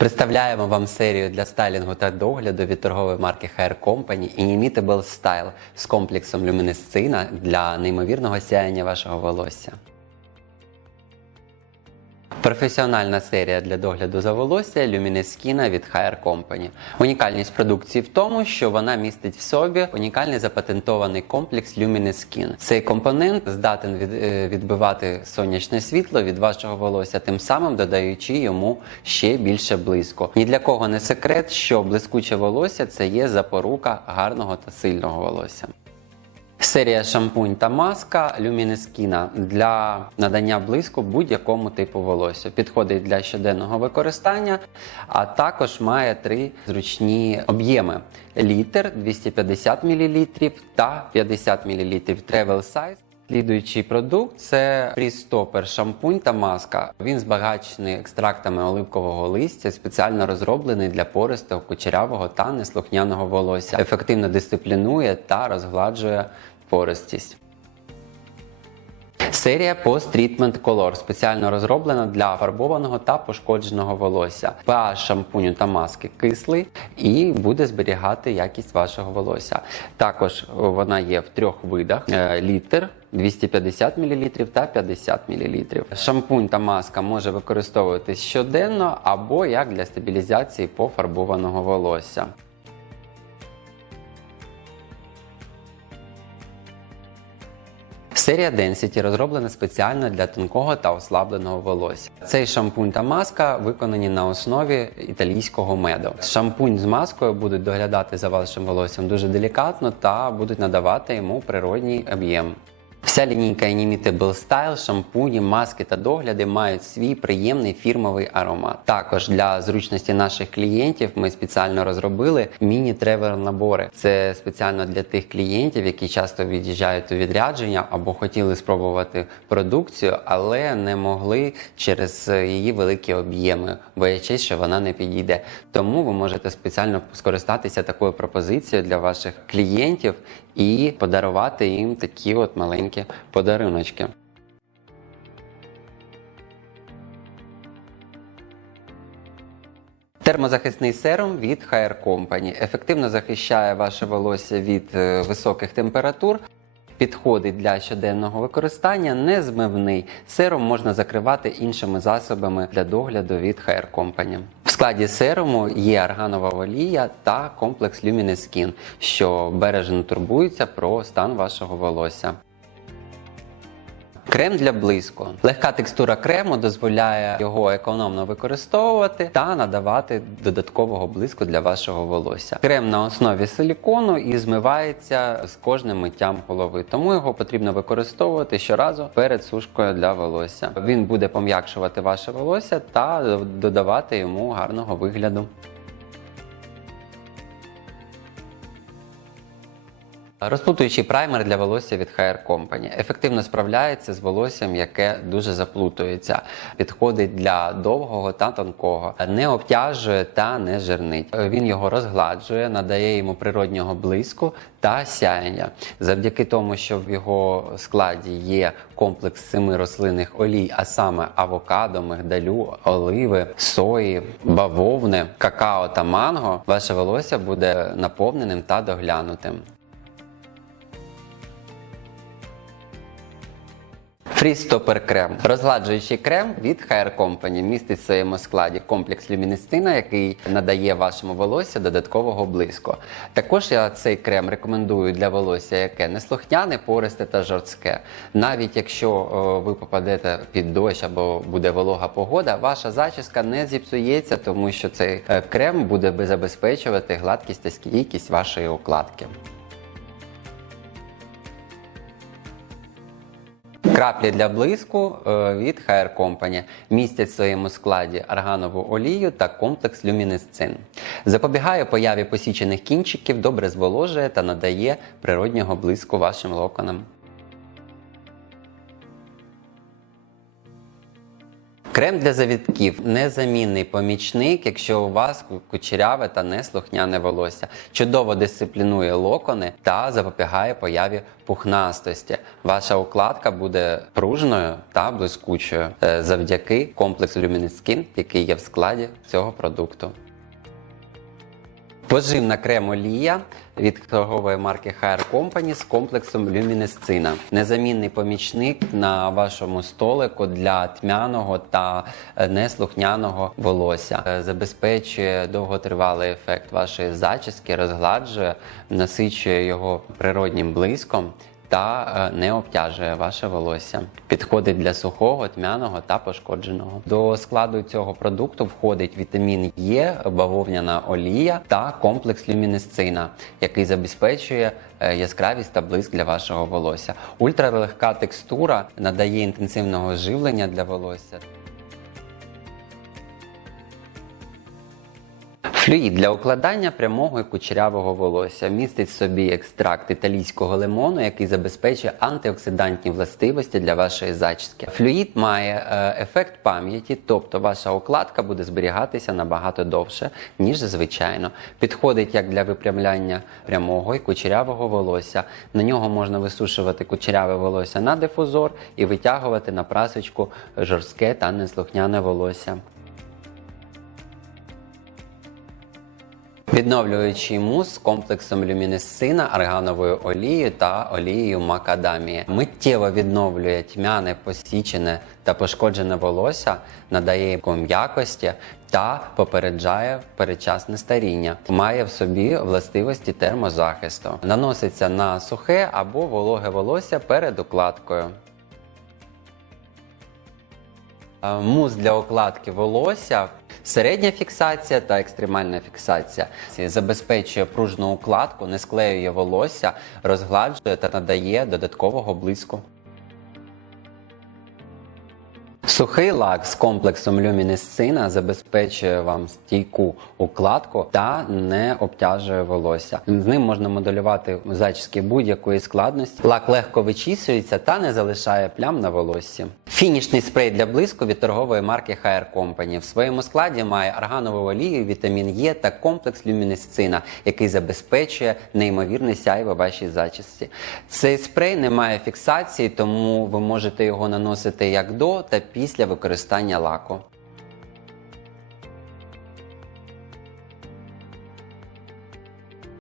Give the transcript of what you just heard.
Представляємо вам серію для стайлінгу та догляду від торгової марки Hair Company Inimitable Style з комплексом люмінесцина для неймовірного сяяння вашого волосся. Професіональна серія для догляду за волосся Luminescina від Hair Company. Унікальність продукції в тому, що вона містить в собі унікальний запатентований комплекс Lumineskin. Цей компонент здатен е, відбивати сонячне світло від вашого волосся, тим самим додаючи йому ще більше блиску. Ні для кого не секрет, що блискуче волосся це є запорука гарного та сильного волосся. Серія шампунь та маска Luminescina для надання блиску будь-якому типу волосся. Підходить для щоденного використання, а також має три зручні об'єми: літр 250 мл та 50 мл Travel Size. Слідуючий продукт це Фрістопер шампунь та маска. Він збагачений екстрактами оливкового листя, спеціально розроблений для пористого, кучерявого та неслухняного волосся. Ефективно дисциплінує та розгладжує пористість. Серія Post Treatment Color спеціально розроблена для фарбованого та пошкодженого волосся. pH шампуню та маски кислий і буде зберігати якість вашого волосся. Також вона є в трьох видах: е, літр. 250 мл та 50 мл. Шампунь та маска може використовуватись щоденно або як для стабілізації пофарбованого волосся. Серія Density розроблена спеціально для тонкого та ослабленого волосся. Цей шампунь та маска виконані на основі італійського меду. Шампунь з маскою будуть доглядати за вашим волоссям дуже делікатно та будуть надавати йому природній об'єм. Вся лінійка Inimitable Style, шампуні, маски та догляди мають свій приємний фірмовий аромат. Також для зручності наших клієнтів ми спеціально розробили міні-тревел набори. Це спеціально для тих клієнтів, які часто від'їжджають у відрядження або хотіли спробувати продукцію, але не могли через її великі об'єми, боячись, що вона не підійде. Тому ви можете спеціально скористатися такою пропозицією для ваших клієнтів і подарувати їм такі от маленькі подаруночки. Термозахисний серум від Hair Company ефективно захищає ваше волосся від е, високих температур. Підходить для щоденного використання, незмивний. Серум можна закривати іншими засобами для догляду від Hair Company. Складі серуму є арганова олія та комплекс Lumineskin, що бережно турбується про стан вашого волосся. Крем для блиску. Легка текстура крему дозволяє його економно використовувати та надавати додаткового блиску для вашого волосся. Крем на основі силікону і змивається з кожним миттям голови, тому його потрібно використовувати щоразу перед сушкою для волосся. Він буде пом'якшувати ваше волосся та додавати йому гарного вигляду. Розплутуючий праймер для волосся від Hair Company ефективно справляється з волоссям, яке дуже заплутується. Підходить для довгого та тонкого, не обтяжує та не жирнить. Він його розгладжує, надає йому природнього блиску та сяєння. Завдяки тому, що в його складі є комплекс семи рослинних олій, а саме авокадо, мигдалю, оливи, сої, бавовни, какао та манго, ваше волосся буде наповненим та доглянутим. Фрістопер крем. Розгладжуючий крем від Hair Company містить в своєму складі комплекс люмінестина, який надає вашому волосся додаткового блиску. Також я цей крем рекомендую для волосся, яке неслухняне, пористе та жорстке. Навіть якщо о, ви попадете під дощ або буде волога погода, ваша зачіска не зіпсується, тому що цей е, крем буде забезпечувати гладкість та стійкість вашої укладки. Краплі для блиску е, від Hair Company містять в своєму складі арганову олію та комплекс люмінесцин. Запобігає появі посічених кінчиків, добре зволожує та надає природнього блиску вашим локонам. Крем для завітків незамінний помічник, якщо у вас кучеряве та неслухняне волосся. Чудово дисциплінує локони та запобігає появі пухнастості. Ваша укладка буде пружною та блискучою е, завдяки комплексу Luminous Skin, який є в складі цього продукту. Поживна крем-олія від торгової марки Hair Company з комплексом люмінесцина. Незамінний помічник на вашому столику для тьмяного та е, неслухняного волосся. Е, Забезпечує довготривалий ефект вашої зачіски, розгладжує, насичує його природнім блиском та е, не обтяжує ваше волосся. Підходить для сухого, тьмяного та пошкодженого. До складу цього продукту входить вітамін Е, бавовняна олія та комплекс люмінесцина, який забезпечує е, яскравість та блиск для вашого волосся. Ультралегка текстура надає інтенсивного живлення для волосся. Флюїд для укладання прямого і кучерявого волосся містить в собі екстракт італійського лимону, який забезпечує антиоксидантні властивості для вашої зачіски. Флюїд має е, ефект пам'яті, тобто ваша укладка буде зберігатися набагато довше, ніж звичайно. Підходить як для випрямляння прямого і кучерявого волосся. На нього можна висушувати кучеряве волосся на дифузор і витягувати на прасочку жорстке та неслухняне волосся. Відновлюючий мус з комплексом люмінесцина, аргановою олією та олією макадамії. Миттєво відновлює тьмяне, посічене та пошкоджене волосся, надає йому м'якості та попереджає передчасне старіння. Має в собі властивості термозахисту. Наноситься на сухе або вологе волосся перед укладкою. Е, Мус для укладки волосся, середня фіксація та екстремальна фіксація забезпечує пружну укладку, не склеює волосся, розгладжує та надає додаткового блиску. Сухий лак з комплексом люмінесцина забезпечує вам стійку укладку та не обтяжує волосся. З ним можна моделювати зачіски будь-якої складності. Лак легко вичісується та не залишає плям на волоссі. Фінішний спрей для блиску від торгової марки Hair Company. В своєму складі має арганову олію, вітамін Е та комплекс люмінесцина, який забезпечує неймовірне сяйво вашій зачісці. Цей спрей не має фіксації, тому ви можете його наносити як до та після використання лаку.